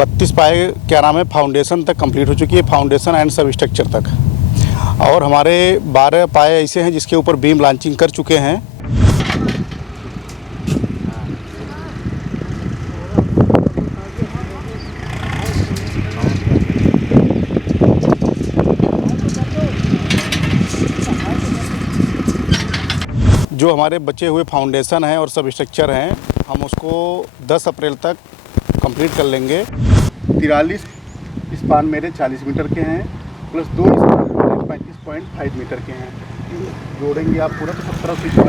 32 पाए क्या नाम है फाउंडेशन तक कंप्लीट हो चुकी है, फाउंडेशन एंड सब स्ट्रक्चर तक। और हमारे 12 पाए ऐसे हैं जिसके ऊपर बीम लॉन्चिंग कर चुके हैं। जो हमारे बचे हुए फाउंडेशन हैं और सब स्ट्रक्चर हैं, हम उसको 10 अप्रैल तक कंप्लीट कर लेंगे। 43 स्पान मेरे 40 मीटर के हैं, प्लस 2 स्पान 35.5 मीटर के हैं। जोड़ेंगे आप पूरा तो 1700।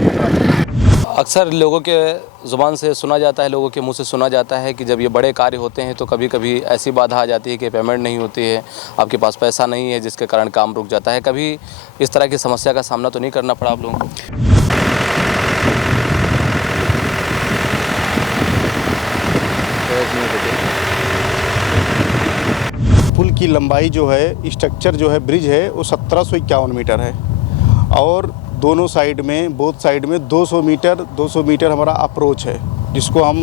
अक्सर लोगों के ज़ुबान से सुना जाता है, लोगों के मुंह से सुना जाता है कि जब ये बड़े कार्य होते हैं तो कभी कभी ऐसी बाधा आ जाती है कि पेमेंट नहीं होती है, आपके पास पैसा नहीं है, जिसके कारण काम रुक जाता है। कभी इस तरह की समस्या का सामना तो नहीं करना पड़ा आप लोगों को? पुल की लंबाई जो है, स्ट्रक्चर जो है, ब्रिज है, वो 1751 मीटर है। और दोनों साइड में, बोथ साइड में 200 मीटर हमारा अप्रोच है, जिसको हम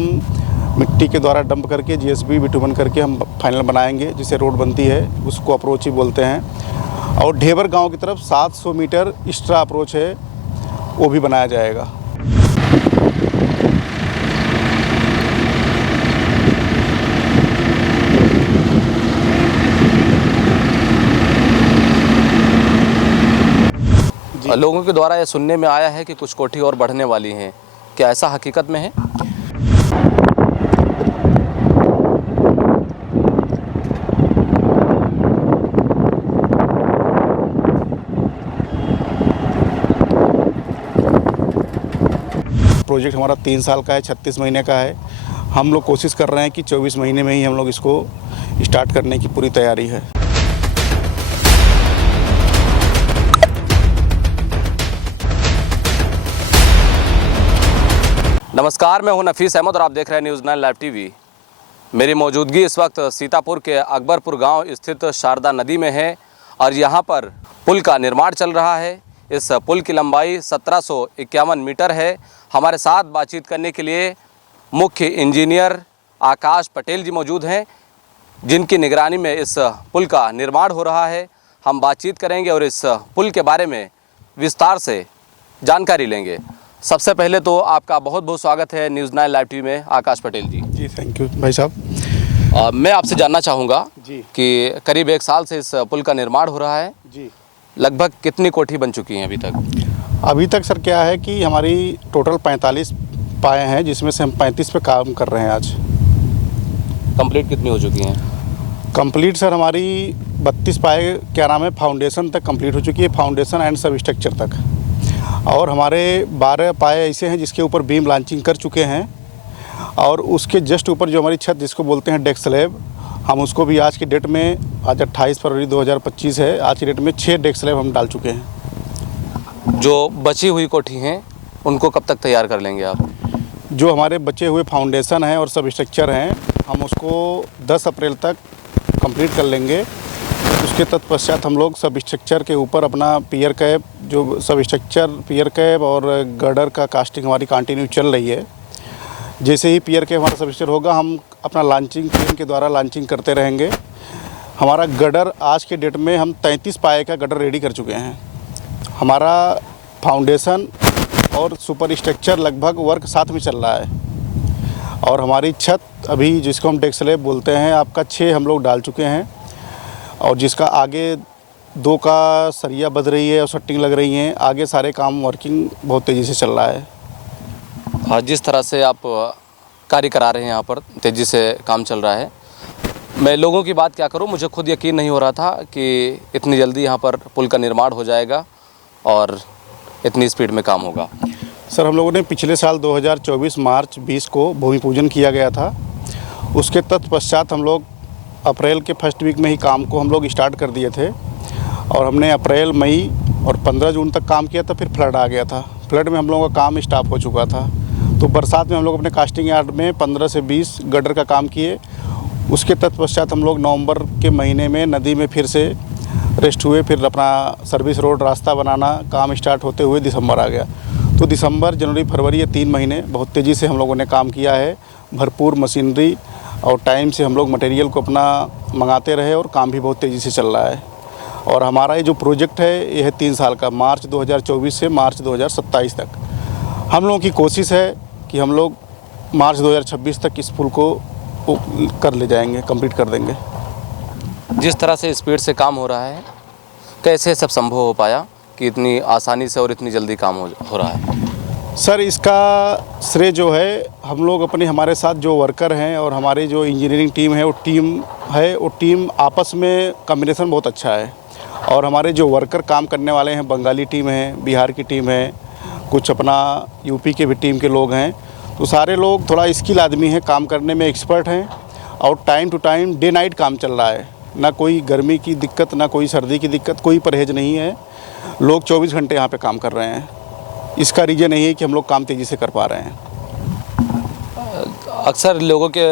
मिट्टी के द्वारा डंप करके जीएसबी बिटुमन करके हम फाइनल बनाएंगे। जिसे रोड बनती है उसको अप्रोच ही बोलते हैं। और ढेबर गांव की तरफ 700 मीटर एक्स्ट्रा अप्रोच है, वो भी बनाया जाएगा। लोगों के द्वारा ये सुनने में आया है कि कुछ कोठी और बढ़ने वाली हैं, क्या ऐसा हकीकत में है? प्रोजेक्ट हमारा 3 साल का है, 36 महीने का है। हम लोग कोशिश कर रहे हैं कि 24 महीने में ही हम लोग इसको स्टार्ट करने की पूरी तैयारी है। नमस्कार, मैं हूं नफीस अहमद और आप देख रहे हैं न्यूज़ 9 लाइव टीवी। मेरी मौजूदगी इस वक्त सीतापुर के अकबरपुर गांव स्थित शारदा नदी में है और यहां पर पुल का निर्माण चल रहा है। इस पुल की लंबाई 1751 मीटर है। हमारे साथ बातचीत करने के लिए मुख्य इंजीनियर आकाश पटेल जी मौजूद हैं, जिनकी निगरानी में इस पुल का निर्माण हो रहा है। हम बातचीत करेंगे और इस पुल के बारे में विस्तार से जानकारी लेंगे। सबसे पहले तो आपका बहुत बहुत स्वागत है न्यूज़ 9 लाइव टीवी में, आकाश पटेल जी। जी थैंक यू भाई साहब। मैं आपसे जानना चाहूँगा जी कि करीब 1 साल से इस पुल का निर्माण हो रहा है। जी, लगभग कितनी कोठी बन चुकी हैं अभी तक? अभी तक सर क्या है कि हमारी टोटल 45 पाए हैं, जिसमें से हम 35 पे काम कर रहे हैं आज। कंप्लीट कितनी हो चुकी हैं? कंप्लीट सर हमारी 32 पाए क्या नाम है फाउंडेशन तक कंप्लीट हो चुकी है, फाउंडेशन एंड सब स्ट्रक्चर तक। और हमारे 12 पाए ऐसे हैं जिसके ऊपर बीम लॉन्चिंग कर चुके हैं। और उसके जस्ट ऊपर जो हमारी छत जिसको बोलते हैं डेक स्लैब, हम उसको भी आज की डेट में, आज 28 फरवरी 2025 है, आज की डेट में 6 डेक स्लैब हम डाल चुके हैं। जो बची हुई कोठी हैं उनको कब तक तैयार कर लेंगे आप? जो हमारे बचे हुए फाउंडेशन हैं और सब स्ट्रक्चर हैं, हम उसको 10 अप्रैल तक कंप्लीट कर लेंगे। उसके तत्पश्चात हम लोग सब स्ट्रक्चर के ऊपर अपना पियर कैप, जो सब स्ट्रक्चर पियर कैप और गर्डर का कास्टिंग हमारी कंटिन्यू चल रही है। जैसे ही पियर कैप हमारा सब स्ट्रक्चर होगा, हम अपना लॉन्चिंग क्रेन के द्वारा लॉन्चिंग करते रहेंगे। हमारा गर्डर आज के डेट में हम 33 पाए का गर्डर रेडी कर चुके हैं। हमारा फाउंडेशन और सुपर स्ट्रक्चर लगभग वर्क साथ में चल रहा है। और हमारी छत अभी, जिसको हम डेक स्लैब बोलते हैं, आपका 6 हम लोग डाल चुके हैं। और जिसका आगे 2 का सरिया बध रही है और सट्टिंग लग रही हैं। आगे सारे काम वर्किंग बहुत तेज़ी से चल रहा है। हाँ, जिस तरह से आप कार्य करा रहे हैं, यहाँ पर तेज़ी से काम चल रहा है। मैं लोगों की बात क्या करूँ, मुझे खुद यकीन नहीं हो रहा था कि इतनी जल्दी यहाँ पर पुल का निर्माण हो जाएगा और इतनी स्पीड में काम होगा। सर, हम लोगों ने पिछले साल 2024 मार्च 20 को भूमि पूजन किया गया था। उसके तत्पश्चात हम लोग अप्रैल के फर्स्ट वीक में ही काम को हम लोग स्टार्ट कर दिए थे। और हमने अप्रैल, मई और 15 जून तक काम किया था। फिर फ्लड आ गया था। फ्लड में हम लोगों का काम स्टॉप हो चुका था। तो बरसात में हम लोग अपने कास्टिंग यार्ड में 15 से 20 गटर का काम किए। उसके तत्पश्चात हम लोग नवंबर के महीने में नदी में फिर से रेस्ट हुए। फिर अपना सर्विस रोड रास्ता बनाना काम स्टार्ट होते हुए दिसंबर आ गया। तो दिसंबर, जनवरी, फरवरी, ये 3 महीने बहुत तेज़ी से हम लोगों ने काम किया है। भरपूर मशीनरी और टाइम से हम लोग मटेरियल को अपना मंगाते रहे और काम भी बहुत तेज़ी से चल रहा है। और हमारा ये जो प्रोजेक्ट है ये है 3 साल का, मार्च 2024 से मार्च 2027 तक। हम लोगों की कोशिश है कि हम लोग मार्च 2026 तक इस पुल को कर ले जाएंगे, कंप्लीट कर देंगे। जिस तरह से स्पीड से काम हो रहा है, कैसे सब संभव हो पाया कि इतनी आसानी से और इतनी जल्दी काम हो रहा है? सर, इसका श्रेय जो है हम लोग अपने हमारे साथ जो वर्कर हैं और हमारी जो इंजीनियरिंग टीम है वो टीम आपस में कॉम्बिनेशन बहुत अच्छा है। और हमारे जो वर्कर काम करने वाले हैं, बंगाली टीम है, बिहार की टीम है, कुछ अपना यूपी के भी टीम के लोग हैं, तो सारे लोग थोड़ा स्किल आदमी हैं, काम करने में एक्सपर्ट हैं। और time to time day night काम चल रहा है, ना कोई गर्मी की दिक्कत, ना कोई सर्दी की दिक्कत, कोई परहेज नहीं है। लोग 24 घंटे यहाँ पे काम कर रहे हैं। इसका रीज़न यही है कि हम लोग काम तेज़ी से कर पा रहे हैं। अक्सर लोगों के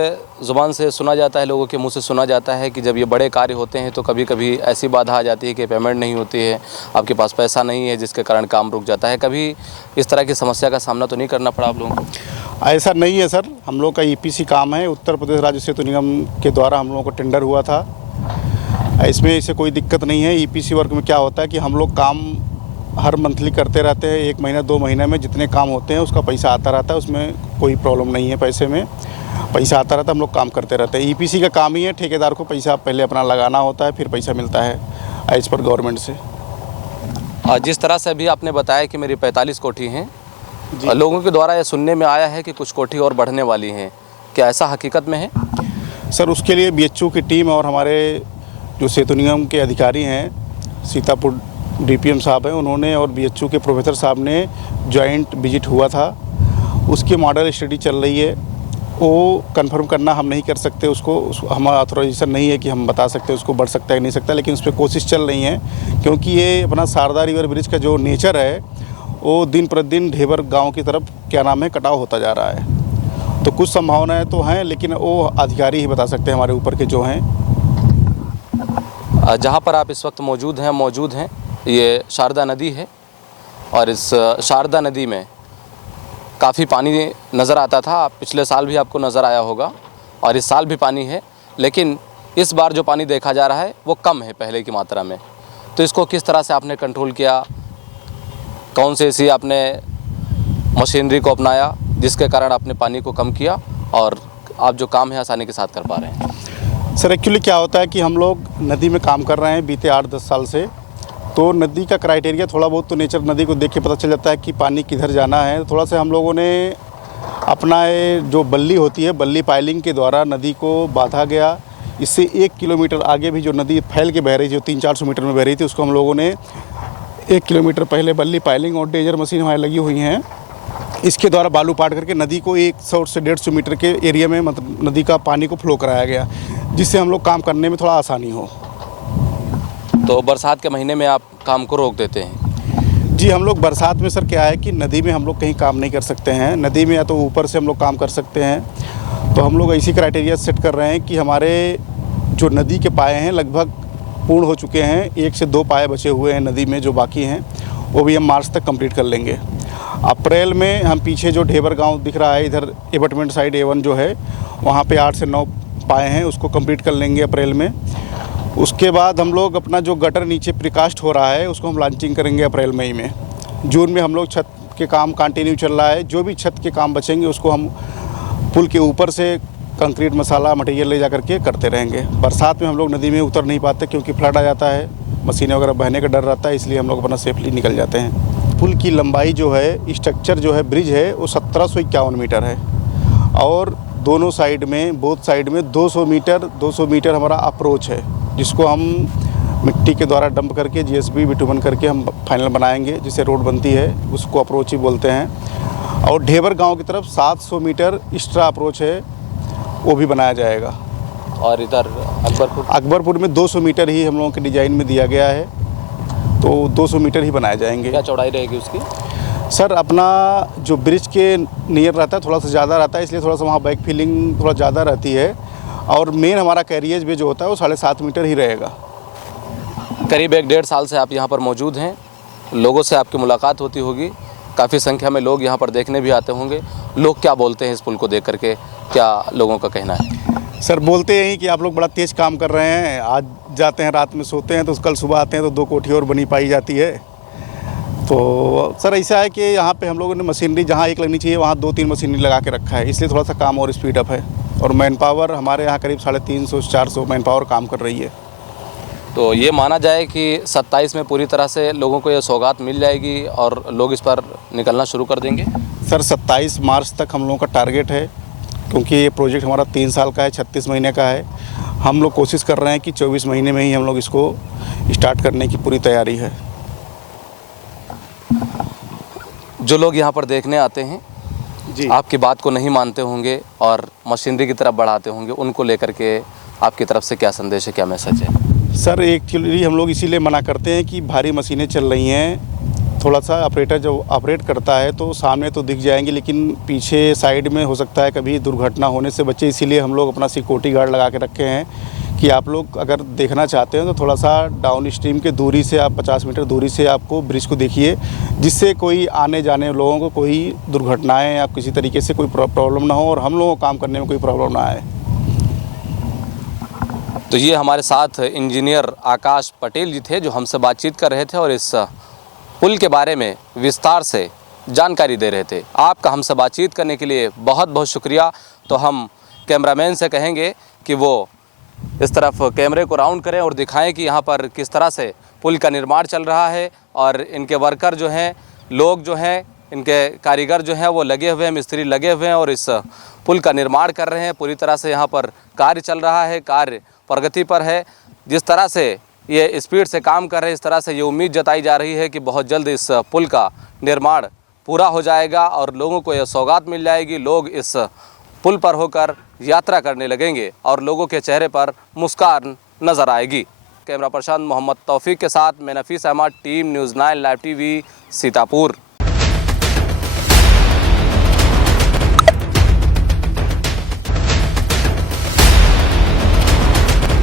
ज़ुबान से सुना जाता है, लोगों के मुंह से सुना जाता है कि जब ये बड़े कार्य होते हैं तो कभी कभी ऐसी बाधा आ जाती है कि पेमेंट नहीं होती है, आपके पास पैसा नहीं है, जिसके कारण काम रुक जाता है। कभी इस तरह की समस्या का सामना तो नहीं करना पड़ा आप लोगों को? ऐसा नहीं है सर, हम लोग का EPC काम है, उत्तर प्रदेश राज्य सेतु निगम के द्वारा हम लोगों को टेंडर हुआ था। इसमें ऐसे कोई दिक्कत नहीं है। EPC वर्क में क्या होता है कि हम लोग काम हर मंथली करते रहते हैं, 1 महीना 2 महीने में जितने काम होते हैं उसका पैसा आता रहता है, उसमें कोई प्रॉब्लम नहीं है। पैसे में पैसा आता रहता है, हम लोग काम करते रहते हैं। EPC का काम ही है, ठेकेदार को पैसा पहले अपना लगाना होता है, फिर पैसा मिलता है एज पर गवर्नमेंट से। जिस तरह से अभी आपने बताया कि मेरी 45 कोठी हैं, लोगों के द्वारा यह सुनने में आया है कि कुछ कोठी और बढ़ने वाली हैं, क्या ऐसा हकीकत में है? सर, उसके लिए BHU की टीम और हमारे जो सेतु निगम के अधिकारी हैं, सीतापुर DPM साहब हैं, उन्होंने और BHU के प्रोफेसर साहब ने जॉइंट विजिट हुआ था। उसकी मॉडल स्टडी चल रही है। वो कंफर्म करना हम नहीं कर सकते, उसको हमारा ऑथराइजेशन नहीं है कि हम बता सकते उसको बढ़ सकता है कि नहीं सकता, लेकिन उस पर कोशिश चल रही है। क्योंकि ये अपना शारदा रिवर ब्रिज का जो नेचर है वो दिन प्रतिदिन ढेबर गाँव की तरफ कटाव होता जा रहा है। तो कुछ संभावनाएँ तो हैं, लेकिन वो अधिकारी ही बता सकते हैं हमारे ऊपर के जो हैं। जहाँ पर आप इस वक्त मौजूद हैं ये शारदा नदी है, और इस शारदा नदी में काफ़ी पानी नज़र आता था। पिछले साल भी आपको नज़र आया होगा, और इस साल भी पानी है, लेकिन इस बार जो पानी देखा जा रहा है वो कम है पहले की मात्रा में। तो इसको किस तरह से आपने कंट्रोल किया? कौन से ऐसी आपने मशीनरी को अपनाया जिसके कारण आपने पानी को कम किया और आप जो काम है आसानी के साथ कर पा रहे हैं? सर, एक्चुअली क्या होता है कि हम लोग नदी में काम कर रहे हैं बीते 8-10 साल से, तो नदी का क्राइटेरिया थोड़ा बहुत तो नेचर नदी को देख के पता चल जाता है कि पानी किधर जाना है। थोड़ा सा हम लोगों ने अपना जो बल्ली होती है, बल्ली पाइलिंग के द्वारा नदी को बांधा गया। इससे 1 किलोमीटर आगे भी जो नदी फैल के बह रही थी, जो 300-400 मीटर में बह रही थी, उसको हम लोगों ने 1 किलोमीटर पहले बल्ली पाइलिंग और डेजर मशीन हमारी लगी हुई हैं, इसके द्वारा बालू पाट करके नदी को 100 से 150 मीटर के एरिया में मतलब नदी का पानी को फ्लो कराया गया, जिससे हम लोग काम करने में थोड़ा आसानी हो। तो बरसात के महीने में आप काम को रोक देते हैं? जी, हम लोग बरसात में सर क्या है कि नदी में हम लोग कहीं काम नहीं कर सकते हैं। नदी में या तो ऊपर से हम लोग काम कर सकते हैं, तो हम लोग ऐसी क्राइटेरिया सेट कर रहे हैं कि हमारे जो नदी के पाए हैं लगभग पूर्ण हो चुके हैं। 1 से 2 पाए बचे हुए हैं नदी में, जो बाकी हैं वो भी हम मार्च तक कंप्लीट कर लेंगे। अप्रैल में हम पीछे जो ढेबर गाँव दिख रहा है, इधर एबटमेंट साइड A1 जो है, वहाँ पर 8 से 9 पाए हैं, उसको कंप्लीट कर लेंगे अप्रैल में। उसके बाद हम लोग अपना जो गटर नीचे प्रिकास्ट हो रहा है उसको हम लॉन्चिंग करेंगे अप्रैल मई में। जून में हम लोग छत के काम कंटिन्यू चल रहा है। जो भी छत के काम बचेंगे उसको हम पुल के ऊपर से कंक्रीट मसाला मटेरियल ले जा करके करते रहेंगे। बरसात में हम लोग नदी में उतर नहीं पाते क्योंकि फ्लड आ जाता है, मशीनें वगैरह बहने का डर रहता है, इसलिए हम लोग अपना सेफली निकल जाते हैं। पुल की लंबाई जो है, स्ट्रक्चर जो है, ब्रिज है, वो 1751 मीटर है, और दोनों साइड में, बोथ साइड में 200 मीटर हमारा अप्रोच है, जिसको हम मिट्टी के द्वारा डंप करके GSB बिटुमन करके हम फाइनल बनाएंगे, जिससे रोड बनती है, उसको अप्रोच ही बोलते हैं। और ढेबर गांव की तरफ 700 मीटर एक्स्ट्रा अप्रोच है, वो भी बनाया जाएगा। और इधर अकबरपुर में 200 मीटर ही हम लोगों के डिज़ाइन में दिया गया है, तो 200 मीटर ही बनाए जाएंगे। क्या चौड़ाई रहेगी उसकी? सर, अपना जो ब्रिज के नियर रहता है थोड़ा सा ज़्यादा रहता है, इसलिए थोड़ा सा वहाँ बैक फिलिंग थोड़ा ज़्यादा रहती है, और मेन हमारा कैरियज भी जो होता है वो 7.5 मीटर ही रहेगा। करीब 1-1.5 साल से आप यहाँ पर मौजूद हैं, लोगों से आपकी मुलाकात होती होगी, काफ़ी संख्या में लोग यहाँ पर देखने भी आते होंगे। लोग क्या बोलते हैं इस पुल को देख करके, क्या लोगों का कहना है? सर बोलते यही कि आप लोग बड़ा तेज़ काम कर रहे हैं, आज जाते हैं रात में सोते हैं तो कल सुबह आते हैं तो 2 कोठी और बनी पाई जाती है। तो सर ऐसा है कि यहाँ पे हम लोगों ने मशीनरी जहाँ एक लगनी चाहिए वहाँ 2-3 मशीनरी लगा के रखा है, इसलिए थोड़ा सा काम और स्पीड अप है। और मैन पावर हमारे यहाँ करीब 350-400 मैन पावर काम कर रही है। तो ये माना जाए कि 27 में पूरी तरह से लोगों को ये सौगात मिल जाएगी और लोग इस पर निकलना शुरू कर देंगे? सर 27 मार्च तक हम लोगों का टारगेट है, क्योंकि ये प्रोजेक्ट हमारा 3 साल का है, 36 महीने का है। हम लोग कोशिश कर रहे हैं कि 24 महीने में ही हम लोग इसको स्टार्ट करने की पूरी तैयारी है। जो लोग यहाँ पर देखने आते हैं जी, आपकी बात को नहीं मानते होंगे और मशीनरी की तरफ बढ़ाते होंगे, उनको लेकर के आपकी तरफ से क्या संदेश है, क्या मैसेज है? सर एक्चुअली हम लोग इसीलिए मना करते हैं कि भारी मशीनें चल रही हैं, थोड़ा सा ऑपरेटर जब ऑपरेट करता है तो सामने तो दिख जाएंगे लेकिन पीछे साइड में हो सकता है कभी दुर्घटना होने से बचे। इसीलिए हम लोग अपना सिक्योरिटी गार्ड लगा के रखे हैं कि आप लोग अगर देखना चाहते हैं तो थोड़ा सा डाउन स्ट्रीम के दूरी से आप 50 मीटर दूरी से आपको ब्रिज को देखिए, जिससे कोई आने जाने लोगों को कोई दुर्घटनाएं या किसी तरीके से कोई प्रॉब्लम ना हो और हम लोगों को काम करने में कोई प्रॉब्लम ना आए। तो ये हमारे साथ इंजीनियर आकाश पटेल जी थे जो हमसे बातचीत कर रहे थे और इस पुल के बारे में विस्तार से जानकारी दे रहे थे। आपका हमसे बातचीत करने के लिए बहुत बहुत शुक्रिया। तो हम कैमरामैन से कहेंगे कि वो इस तरफ कैमरे को राउंड करें और दिखाएं कि यहाँ पर किस तरह से पुल का निर्माण चल रहा है और इनके वर्कर जो हैं, लोग जो हैं, इनके कारीगर जो हैं वो लगे हुए हैं, मिस्त्री लगे हुए हैं और इस पुल का निर्माण कर रहे हैं। पूरी तरह से यहाँ पर कार्य चल रहा है, कार्य प्रगति पर है। जिस तरह से ये स्पीड से काम कर रहे हैं, इस तरह से ये उम्मीद जताई जा रही है कि बहुत जल्द इस पुल का निर्माण पूरा हो जाएगा और लोगों को यह सौगात मिल जाएगी। लोग इस पुल पर होकर यात्रा करने लगेंगे और लोगों के चेहरे पर मुस्कान नज़र आएगी। कैमरा पर्सन मोहम्मद तौफीक के साथ मैं Nafees Ahmad, team news 9 live TV, Sitapur.